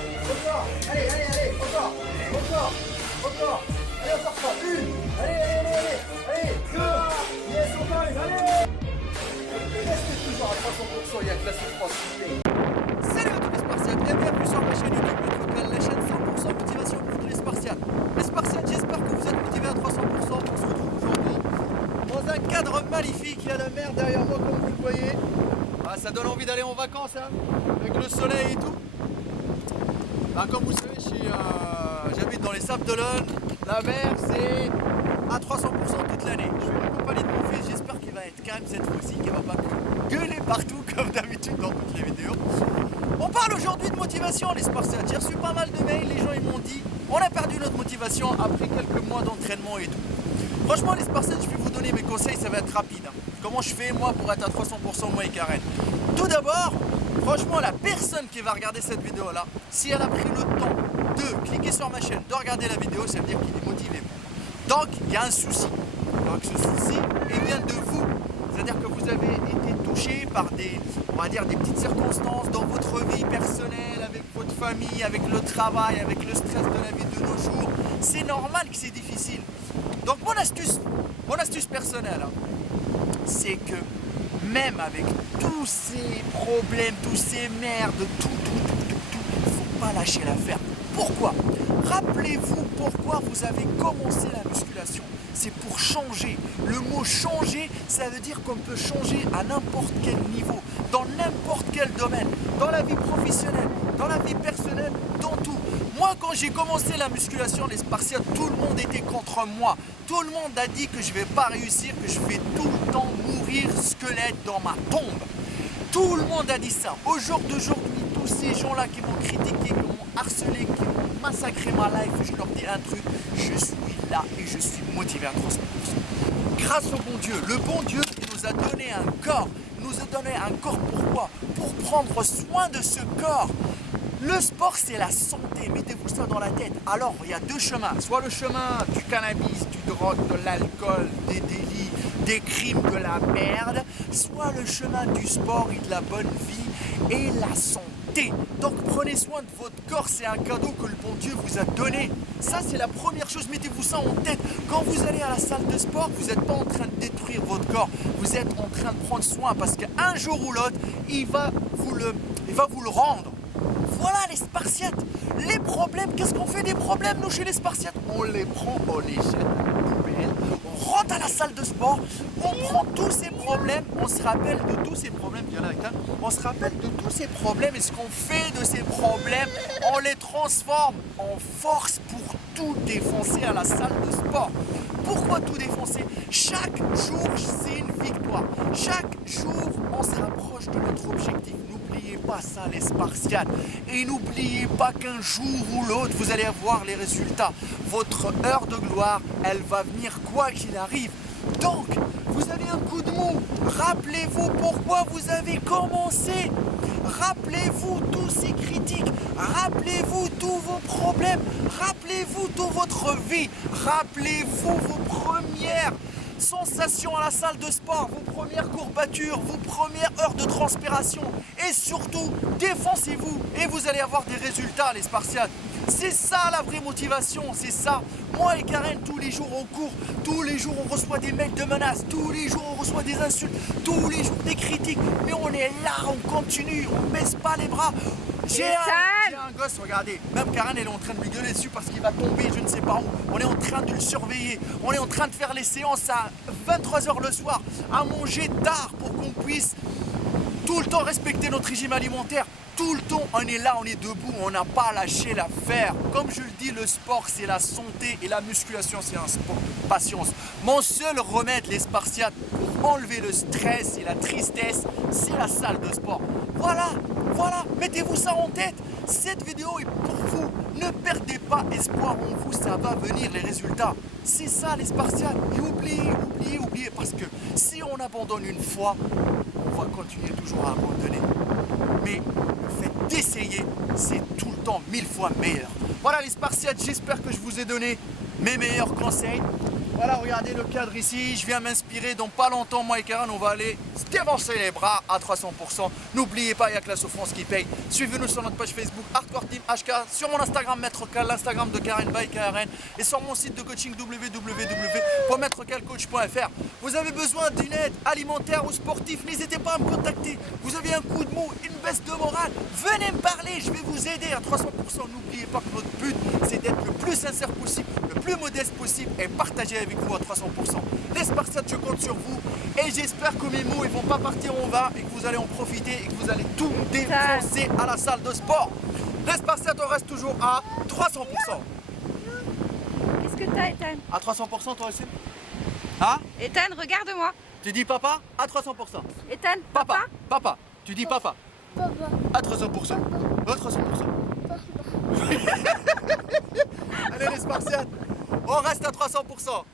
encore. Allez, allez, allez, encore. Encore. Encore. Allez, encore pas. Une. Allez, allez, allez, allez. Allez, deux. Yes, encore une. Allez. Restez toujours à 300%, il y a que la souffrance qui paye. Salut à tous les Spartiates et bienvenue sur ma chaîne YouTube locale, la chaîne 100% motivation pour tous les Spartiates. Les Spartiates, j'espère que vous êtes motivés à 300%. On se retrouve aujourd'hui dans un cadre magnifique. Il y a la mer derrière moi comme vous le voyez. Ah, ça donne envie d'aller en vacances hein, avec le soleil et tout. Bah, comme vous savez, j'habite dans les Sables d'Olonne. La mer c'est à 300% toute l'année. Je suis accompagné de mon fils, j'espère qu'il va être calme cette fois-ci, qu'il va pas gueuler partout comme d'habitude dans toutes les vidéos. On parle aujourd'hui de motivation les Spartiates. J'ai reçu pas mal de mails, les gens ils m'ont dit on a perdu notre motivation après quelques mois d'entraînement et tout. Franchement les Spartiates, je vais vous donner mes conseils, ça va être rapide. Hein. Comment je fais moi pour être à 300% moi et Karen. Tout d'abord, franchement la personne qui va regarder cette vidéo là, si elle a pris le temps de cliquer sur ma chaîne, de regarder la vidéo, ça veut dire qu'il est motivé. Donc il y a un souci. Donc ce souci il vient de vous. C'est-à-dire que vous avez été touché par on va dire des petites circonstances dans votre vie personnelle, avec votre famille, avec le travail, avec le stress de la vie de nos jours. C'est normal que c'est difficile. Donc mon astuce personnelle, hein, c'est que même avec tous ces problèmes, tous ces merdes, tout, il ne faut pas lâcher l'affaire. Pourquoi? Rappelez-vous pourquoi vous avez commencé la musculation. C'est pour changer. Le mot changer, ça veut dire qu'on peut changer à n'importe quel niveau, dans n'importe quel domaine, dans la vie professionnelle, dans la vie personnelle, dans tout. Moi, quand j'ai commencé la musculation, les Spartiates, tout le monde était contre moi. Tout le monde a dit que je ne vais pas réussir, que je vais tout le temps mourir squelette dans ma tombe. Tout le monde a dit ça. Au jour d'aujourd'hui, tous ces gens-là qui m'ont critiqué, qui m'ont harcelé, qui m'ont massacré ma life, je leur dis un truc, je suis là et je suis motivé à 300%. Grâce au bon Dieu, le bon Dieu qui nous a donné un corps, nous a donné un corps pourquoi? Pour prendre soin de ce corps. Le sport c'est la santé, mettez-vous ça dans la tête. Alors il y a deux chemins, soit le chemin du cannabis, du drogue, de l'alcool, des délits, des crimes, de la merde, soit le chemin du sport et de la bonne vie et la santé. Donc prenez soin de votre corps, c'est un cadeau que le bon Dieu vous a donné. Ça c'est la première chose, mettez-vous ça en tête. Quand vous allez à la salle de sport, vous n'êtes pas en train de détruire votre corps, vous êtes en train de prendre soin parce qu'un jour ou l'autre, il va vous le rendre. Voilà les Spartiates, les problèmes, qu'est-ce qu'on fait des problèmes nous chez les Spartiates? On les prend, on les jette à la poubelle, on rentre à la salle de sport, on prend tous ces problèmes, on se rappelle de tous ces problèmes, on se rappelle de tous ces problèmes et ce qu'on fait de ces problèmes, on les transforme en force pour tout défoncer à la salle de sport. Pourquoi tout défoncer? Chaque jour c'est une victoire, chaque jour on se rapproche de notre objectif. N'oubliez pas ça les Spartiates et n'oubliez pas qu'un jour ou l'autre vous allez avoir les résultats. Votre heure de gloire elle va venir quoi qu'il arrive. Donc vous avez un coup de mou, rappelez-vous pourquoi vous avez commencé. Rappelez-vous tous ces critiques, rappelez-vous tous vos problèmes, rappelez-vous toute votre vie, rappelez-vous vos premières sensations à la salle de sport, vos premières courbatures, vos premières heures de transpiration et surtout défoncez-vous et vous allez avoir des résultats les Spartiates. C'est ça la vraie motivation, c'est ça. Moi et Karen, tous les jours on court, tous les jours on reçoit des mails de menaces, tous les jours on reçoit des insultes, tous les jours des critiques. Mais on est là, on continue, on baisse pas les bras. J'ai un gosse, regardez, même Karen elle est en train de lui gueuler dessus parce qu'il va tomber je ne sais pas où. On est en train de le surveiller, on est en train de faire les séances à 23 h le soir, à manger tard pour qu'on puisse tout le temps respecter notre régime alimentaire. Tout le temps, on est là, on est debout, on n'a pas lâché l'affaire. Comme je le dis, le sport, c'est la santé et la musculation, c'est un sport de patience. Mon seul remède, les Spartiates, pour enlever le stress et la tristesse, c'est la salle de sport. Voilà, mettez-vous ça en tête. Cette vidéo est pour vous. Ne perdez pas espoir en vous, ça va venir les résultats. C'est ça les Spartiates. Et oubliez, parce que si on abandonne une fois, on va continuer toujours à abandonner. Mais le fait d'essayer, c'est tout le temps 1000 fois meilleur. Voilà les Spartiates, j'espère que je vous ai donné mes meilleurs conseils. Voilà, regardez le cadre ici, je viens m'inspirer. Dans pas longtemps, moi et Karen, on va aller se dévancer les bras à 300%. N'oubliez pas, il y a que la souffrance qui paye. Suivez-nous sur notre page Facebook Hardcore Team HK, sur mon Instagram Maître Cal, l'Instagram de Karen by Karen et sur mon site de coaching www.maîtrecalcoach.fr. Vous avez besoin d'une aide alimentaire ou sportive, n'hésitez pas à me contacter. Vous avez un coup de mou, une baisse de morale, venez me parler, je vais vous aider à 300%. N'oubliez pas que notre but, c'est d'être le plus sincère possible, le plus modeste possible et partager avec vous à 300%. Les Spartiates, je compte sur vous et j'espère que mes mots ils vont pas partir en vain et que vous allez en profiter et que vous allez tout défoncer à la salle de sport. Les Spartiates, on reste toujours à 300%. Qu'est-ce que t'as, Ethan? À 300% toi aussi? Hein? Ethan, regarde-moi. Tu dis papa? À 300%. Ethan, Papa, papa, tu dis papa. Papa. À 300%. À 300%. Allez les Spartiates, on reste à 300%.